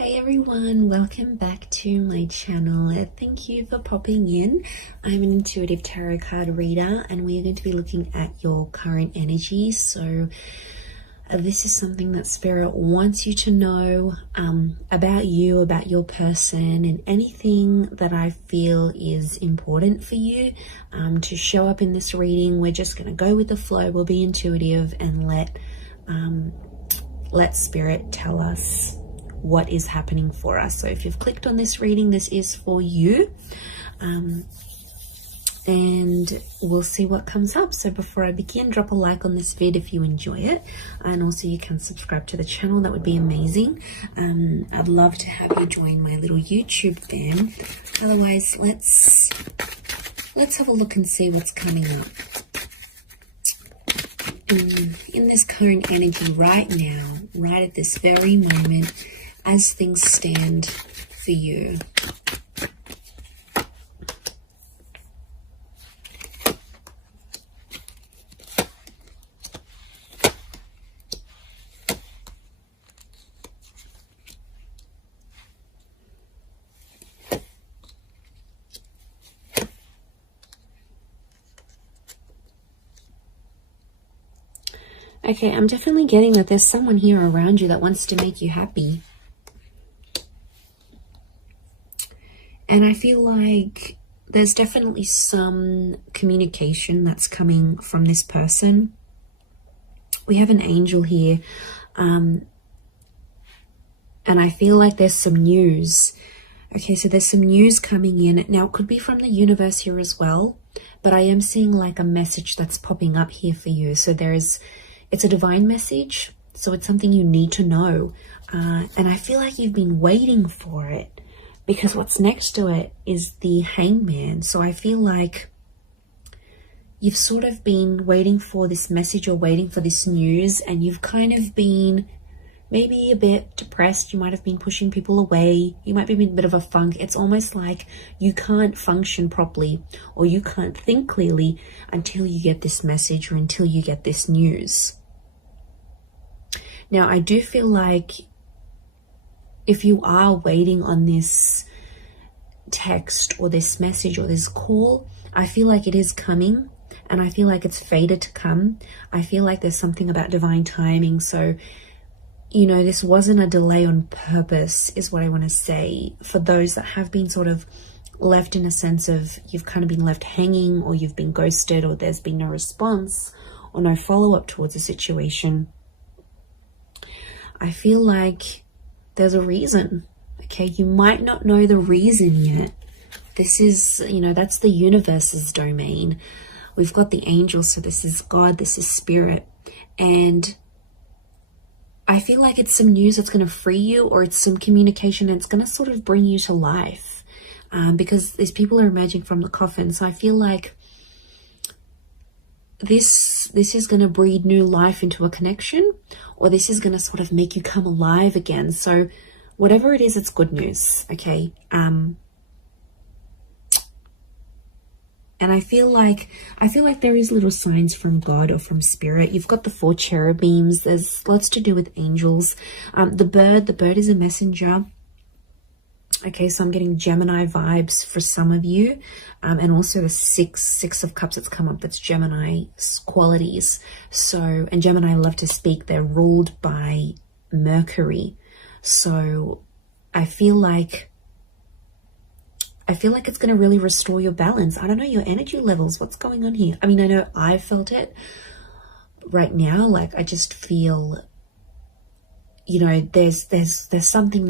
Hey everyone, welcome back to my channel. Thank you for popping in. I'm an intuitive tarot card reader and we are going to be looking at your current energy. So this is something that Spirit wants you to know about you, about your person, and anything that I feel is important for you to show up in this reading. We're just going to go with the flow. We'll be intuitive and let Spirit tell us what is happening for us. So if you've clicked on this reading, this is for you, and we'll see what comes up. So before I begin, drop a like on this vid if you enjoy it, and also you can subscribe to the channel. That would be amazing. I'd love to have you join my little YouTube fam. Otherwise, let's have a look and see what's coming up in this current energy right now, right at this very moment, as things stand for you. Okay, I'm definitely getting that there's someone here around you that wants to make you happy. And I feel like there's definitely some communication that's coming from this person. We have an angel here. And I feel like there's some news. Okay, so there's some news coming in. Now, it could be from the universe here as well. But I am seeing like a message that's popping up here for you. So it's a divine message. So it's something you need to know. And I feel like you've been waiting for it, because what's next to it is the Hangman. So I feel like you've sort of been waiting for this message or waiting for this news, and you've kind of been maybe a bit depressed. You might have been pushing people away. You might be in a bit of a funk. It's almost like you can't function properly or you can't think clearly until you get this message or until you get this news. Now, I do feel like if you are waiting on this text or this message or this call, I feel like it is coming, and I feel like it's fated to come. I feel like there's something about divine timing. So, you know, this wasn't a delay on purpose, is what I want to say. For those that have been sort of left in a sense of you've kind of been left hanging, or you've been ghosted, or there's been no response or no follow-up towards a situation, I feel like there's a reason. Okay, you might not know the reason yet. This is, you know, that's the universe's domain. We've got the angels, so this is God, this is Spirit. And I feel like it's some news that's going to free you, or it's some communication and it's going to sort of bring you to life. Because these people are emerging from the coffin. So I feel like this is going to breathe new life into a connection, or this is going to sort of make you come alive again. So whatever it is, it's good news. Okay. And I feel like there is little signs from God or from Spirit. You've got the 4 cherubims. There's lots to do with angels. The bird is a messenger. Okay, so I'm getting Gemini vibes for some of you. And also the six of cups that's come up, that's Gemini qualities. So, and Gemini love to speak. They're ruled by Mercury. So I feel like it's going to really restore your balance. I don't know, your energy levels. What's going on here? I mean, I know I felt it right now. Like, I just feel, you know, there's something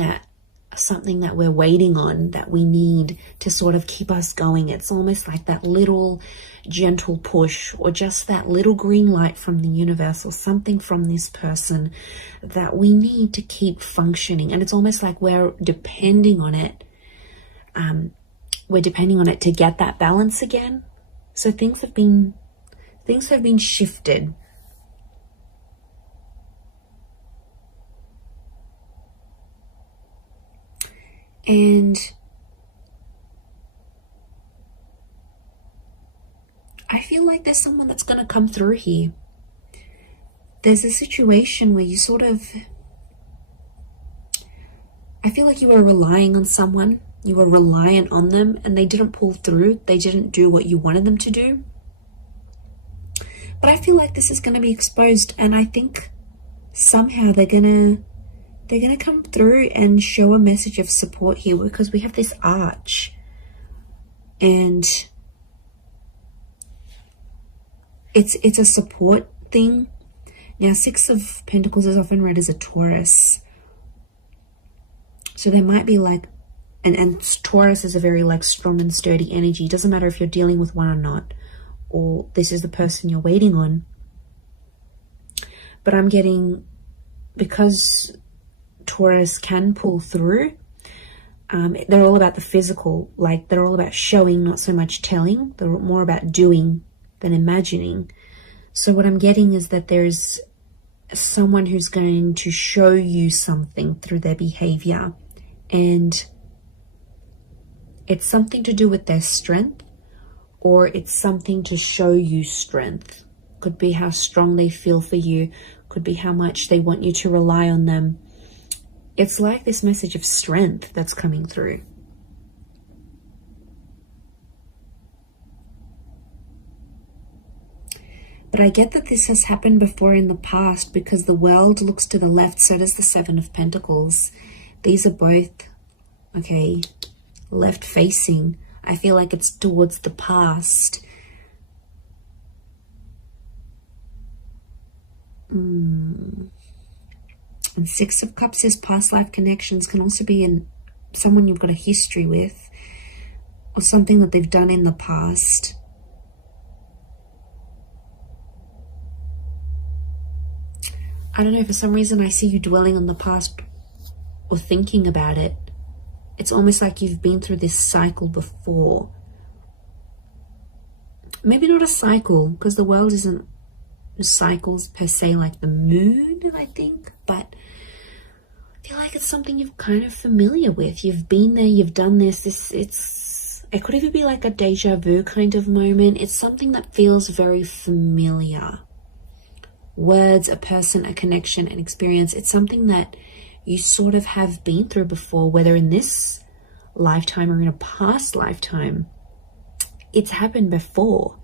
that we're waiting on, that we need to sort of keep us going. It's almost like that little gentle push, or just that little green light from the universe, or something from this person that we need to keep functioning. And it's almost like we're depending on it. We're depending on it to get that balance again. So things have been shifted. And I feel like there's someone that's going to come through here. There's a situation where you sort of, I feel like you were relying on someone, you were reliant on them, and they didn't pull through. They didn't do what you wanted them to do. But I feel like this is going to be exposed, and I think somehow they're gonna come through and show a message of support here, because we have this arch, and it's a support thing. Now, Six of Pentacles is often read as a Taurus, so there might be like, and Taurus is a very like strong and sturdy energy. It doesn't matter if you're dealing with one or not, or this is the person you're waiting on. But I'm getting, because Taurus can pull through, they're all about the physical, like they're all about showing, not so much telling. They're more about doing than imagining. So what I'm getting is that there's someone who's going to show you something through their behavior, and it's something to do with their strength, or it's something to show you strength. Could be how strong they feel for you, could be how much they want you to rely on them. It's like this message of strength that's coming through. But I get that this has happened before in the past, because the World looks to the left, so does the Seven of Pentacles. These are both, okay, left facing. I feel like it's towards the past. And Six of Cups is past life connections. Can also be in someone you've got a history with, or something that they've done in the past. I don't know, for some reason I see you dwelling on the past or thinking about it. It's almost like you've been through this cycle before. Maybe not a cycle, because the world isn't cycles per se, like the moon, I think, but I feel like it's something you're kind of familiar with. You've been there, you've done this. It could even be like a deja vu kind of moment. It's something that feels very familiar. Words, a person, a connection, an experience. It's something that you sort of have been through before, whether in this lifetime or in a past lifetime. It's happened before.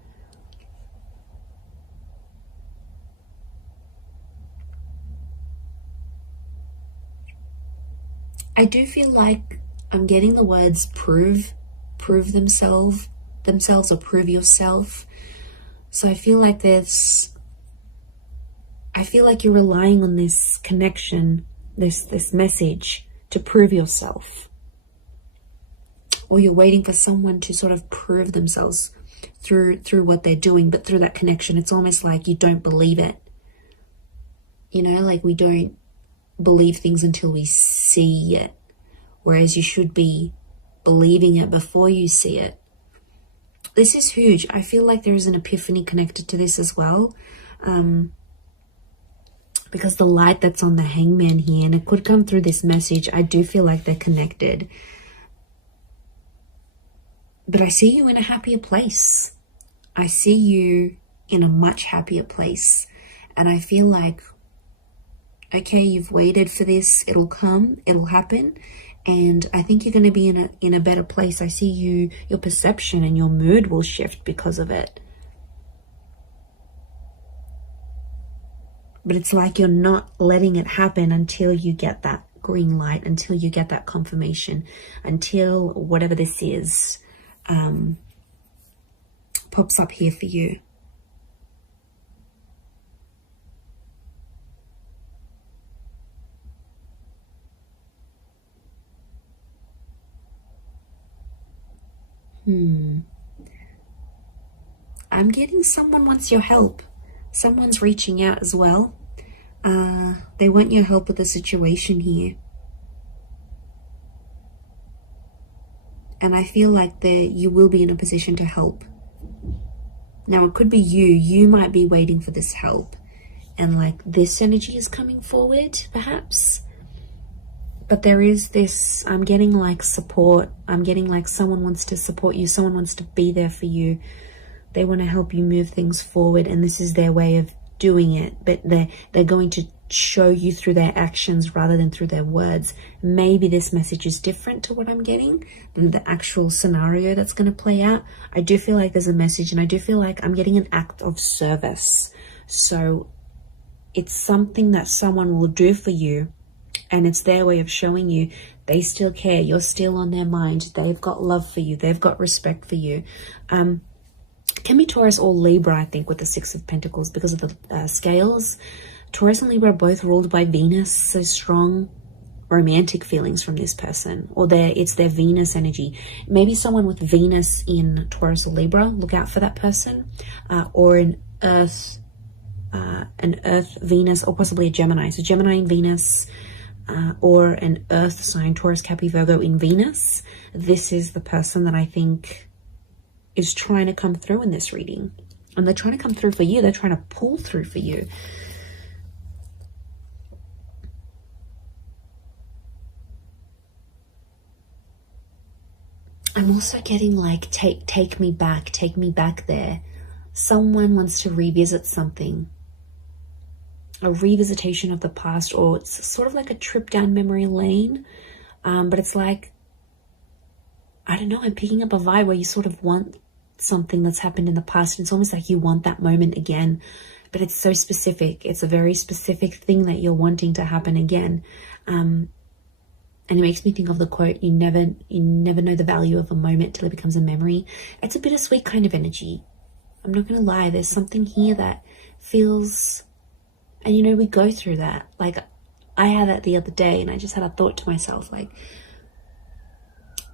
I do feel like I'm getting the words prove themselves or prove yourself. So I feel like you're relying on this connection, this message to prove yourself. Or you're waiting for someone to sort of prove themselves through what they're doing, but through that connection, it's almost like you don't believe it. You know, like we don't believe things until we see it, whereas you should be believing it before you see it. This is huge. I feel like there is an epiphany connected to this as well, because the light that's on the Hangman here, and it could come through this message, I do feel like they're connected. But I see you in a happier place. I see you in a much happier place, and I feel like, okay, you've waited for this, it'll come, it'll happen, and I think you're going to be in a better place. I see your perception and your mood will shift because of it. But it's like you're not letting it happen until you get that green light, until you get that confirmation, until whatever this is pops up here for you. I'm getting someone wants your help. Someone's reaching out as well. They want your help with the situation here. And I feel like you will be in a position to help. Now, it could be you might be waiting for this help. And like this energy is coming forward, perhaps. But there is this, I'm getting like support. I'm getting like someone wants to support you. Someone wants to be there for you. They want to help you move things forward. And this is their way of doing it. But they're going to show you through their actions rather than through their words. Maybe this message is different to what I'm getting than the actual scenario that's going to play out. I do feel like there's a message, and I do feel like I'm getting an act of service. So it's something that someone will do for you, and it's their way of showing you they still care. You're still on their mind. They've got love for you. They've got respect for you. Can be Taurus or Libra, I think, with the Six of Pentacles because of the scales. Taurus and Libra are both ruled by Venus, so strong romantic feelings from this person, or it's their Venus energy. Maybe someone with Venus in Taurus or Libra, look out for that person, or an Earth Venus, or possibly a Gemini. So Gemini in Venus, or an Earth sign, Taurus, Capricorn, Virgo in Venus. This is the person that I think is trying to come through in this reading, and they're trying to come through for you. They're trying to pull through for you. I'm also getting like, take me back there. Someone wants to revisit something, a revisitation of the past, or it's sort of like a trip down memory lane. But it's like, I don't know, I'm picking up a vibe where you sort of want something that's happened in the past. And it's almost like you want that moment again, but it's so specific. It's a very specific thing that you're wanting to happen again. And it makes me think of the quote, you never know the value of a moment till it becomes a memory. It's a bittersweet kind of energy. I'm not going to lie. There's something here that feels, and you know, we go through that. Like, I had that the other day, and I just had a thought to myself, like,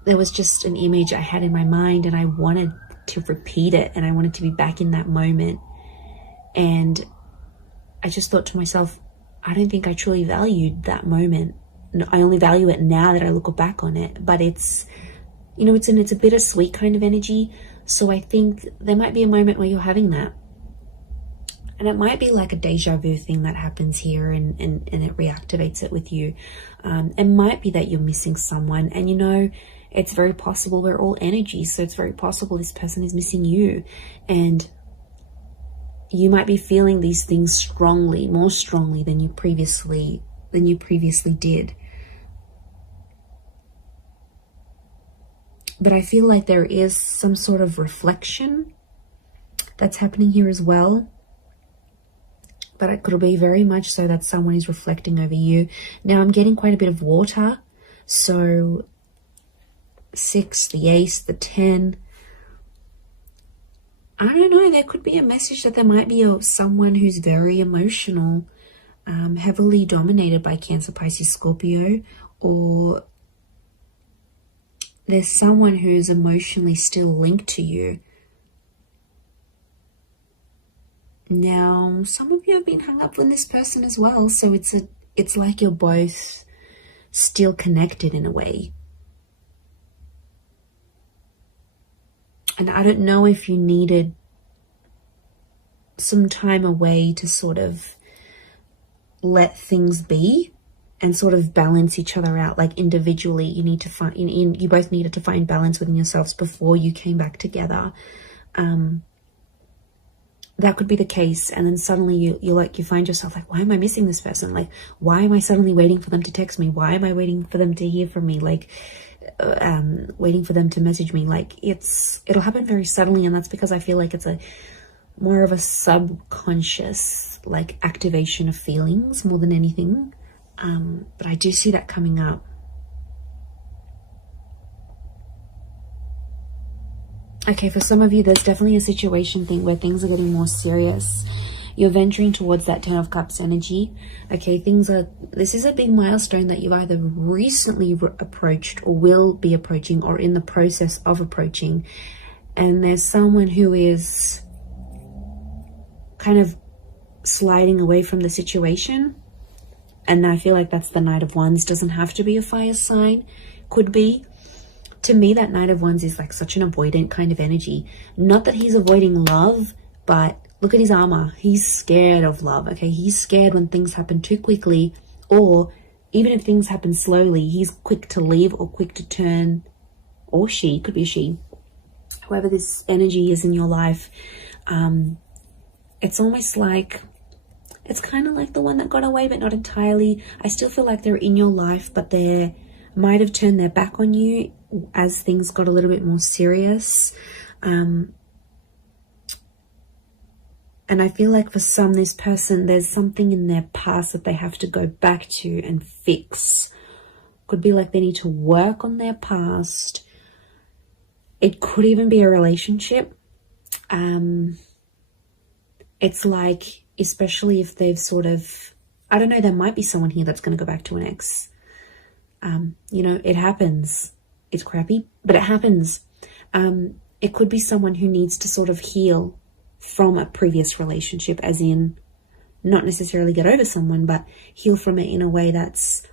there was just an image I had in my mind, and I wanted to repeat it, and I wanted to be back in that moment. And I just thought to myself, I don't think I truly valued that moment. I only value it now that I look back on it. But it's, you know, it's a bittersweet kind of energy. So I think there might be a moment where you're having that. And it might be like a deja vu thing that happens here, and it reactivates it with you. It might be that you're missing someone, and you know, it's very possible we're all energy. So it's very possible this person is missing you, and you might be feeling these things strongly, more strongly than you previously did. But I feel like there is some sort of reflection that's happening here as well. But it could be very much so that someone is reflecting over you. Now I'm getting quite a bit of water. So 6, the ace, the 10. I don't know. There could be a message that there might be someone who's very emotional, heavily dominated by Cancer, Pisces, Scorpio, or there's someone who's emotionally still linked to you. Now, some of you have been hung up with this person as well, so it's like you're both still connected in a way. And I don't know if you needed some time away to sort of let things be and sort of balance each other out. Like individually, you need to find, you both needed to find balance within yourselves before you came back together. That could be the case. And then suddenly you find yourself like, why am I missing this person? Like, why am I suddenly waiting for them to text me? Why am I waiting for them to hear from me? Like, waiting for them to message me. Like, it'll happen very suddenly. And that's because I feel like it's more of a subconscious, like, activation of feelings more than anything. But I do see that coming up. Okay, for some of you, there's definitely a situation thing where things are getting more serious. You're venturing towards that 10 of Cups energy. Okay, this is a big milestone that you've either recently approached or will be approaching or in the process of approaching. And there's someone who is kind of sliding away from the situation. And I feel like that's the Knight of Wands. Doesn't have to be a fire sign. Could be. To me, that Knight of Wands is like such an avoidant kind of energy. Not that he's avoiding love, but look at his armor. He's scared of love, okay? He's scared when things happen too quickly, or even if things happen slowly, he's quick to leave or quick to turn, or she, could be a she. Whoever this energy is in your life, it's almost like It's kind of like the one that got away, but not entirely. I still feel like they're in your life, but they might have turned their back on you as things got a little bit more serious. And I feel like for some, this person, there's something in their past that they have to go back to and fix. Could be like they need to work on their past. It could even be a relationship. It's like, especially if they've sort of, I don't know, there might be someone here that's going to go back to an ex. You know, it happens. It's crappy, but it happens. It could be someone who needs to sort of heal from a previous relationship, as in not necessarily get over someone, but heal from it in a way that's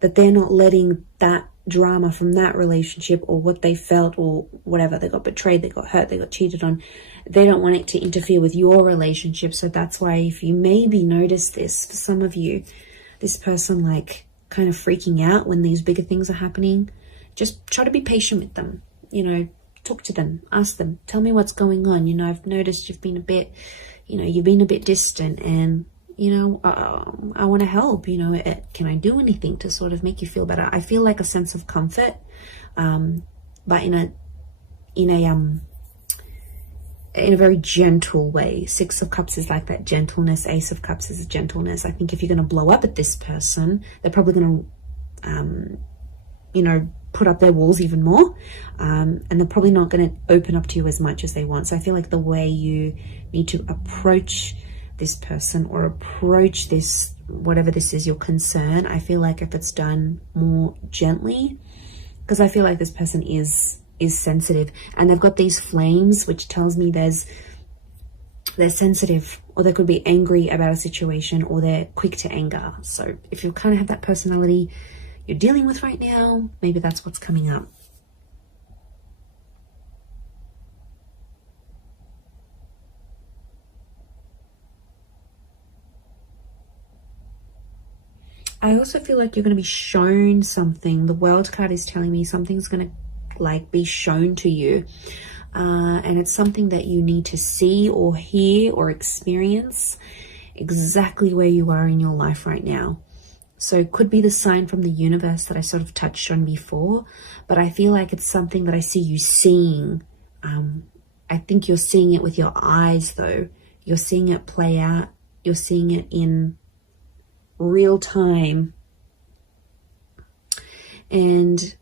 that they're not letting that drama from that relationship or what they felt or whatever, they got betrayed, they got hurt, they got cheated on, they don't want it to interfere with your relationship. So that's why, if you maybe notice this, for some of you, this person like kind of freaking out when these bigger things are happening, just try to be patient with them, you know, talk to them, ask them, tell me what's going on. You know, I've noticed you've been a bit, you know, you've been a bit distant, and you know, I want to help, you know, can I do anything to sort of make you feel better? I feel like a sense of comfort, but in a very gentle way. Six of Cups is like that gentleness. Ace of Cups is gentleness. I think if you're going to blow up at this person, they're probably going to, you know, put up their walls even more, and they're probably not going to open up to you as much as they want. So I feel like the way you need to approach this person or approach this, whatever this is, your concern, I feel like if it's done more gently, because I feel like this person is sensitive, and they've got these flames, which tells me they're sensitive, or they could be angry about a situation, or they're quick to anger. So if you kind of have that personality you're dealing with right now, maybe that's what's coming up. I also feel like you're going to be shown something. The World card is telling me something's going to like be shown to you, and it's something that you need to see or hear or experience exactly where you are in your life right now. So it could be the sign from the universe that I sort of touched on before, but I feel like it's something that I see you seeing. I think you're seeing it with your eyes though. You're seeing it play out. You're seeing it in real time, and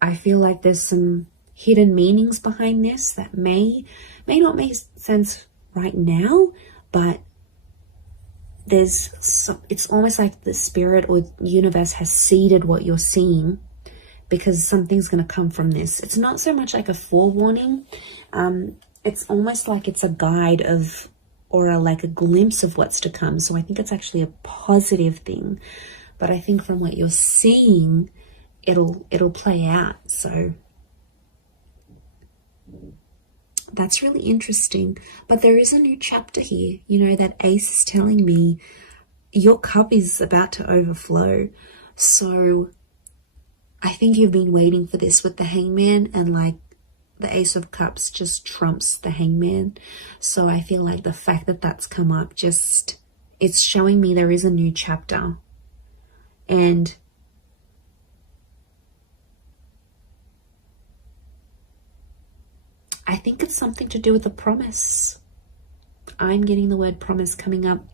I feel like there's some hidden meanings behind this that may not make sense right now, but it's almost like the spirit or universe has seeded what you're seeing, because something's going to come from this. It's not so much like a forewarning, it's almost like it's a guide of, or like a glimpse of what's to come. So I think it's actually a positive thing, but I think from what you're seeing, it'll play out. So that's really interesting. But there is a new chapter here. You know, that ace is telling me your cup is about to overflow. So I think you've been waiting for this with the Hangman, and like the Ace of Cups just trumps the Hangman. So I feel like the fact that that's come up, it's showing me there is a new chapter. And I think it's something to do with a promise. I'm getting the word promise coming up.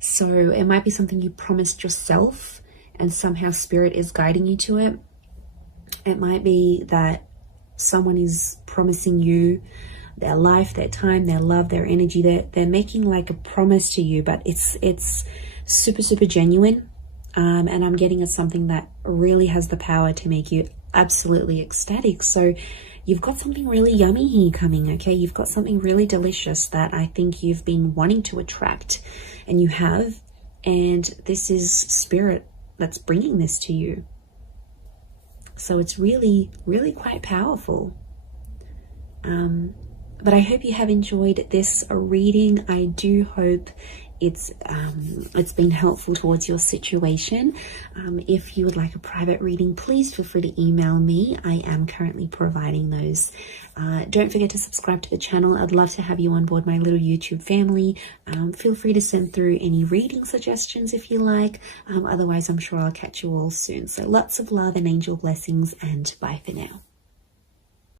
So it might be something you promised yourself, and somehow spirit is guiding you to it. It might be that someone is promising you their life, their time, their love, their energy. They're making like a promise to you, but it's super, super genuine. And I'm getting at something that really has the power to make you absolutely ecstatic. So you've got something really yummy here coming, okay? You've got something really delicious that I think you've been wanting to attract, and you have. And this is spirit that's bringing this to you. So it's really, really quite powerful. But I hope you have enjoyed this reading. I do hope it's been helpful towards your situation. If you would like a private reading, please feel free to email me. I am currently providing those. Don't forget to subscribe to the channel. I'd love to have you on board my little YouTube family. Feel free to send through any reading suggestions if you like. Otherwise, I'm sure I'll catch you all soon. So lots of love and angel blessings, and bye for now.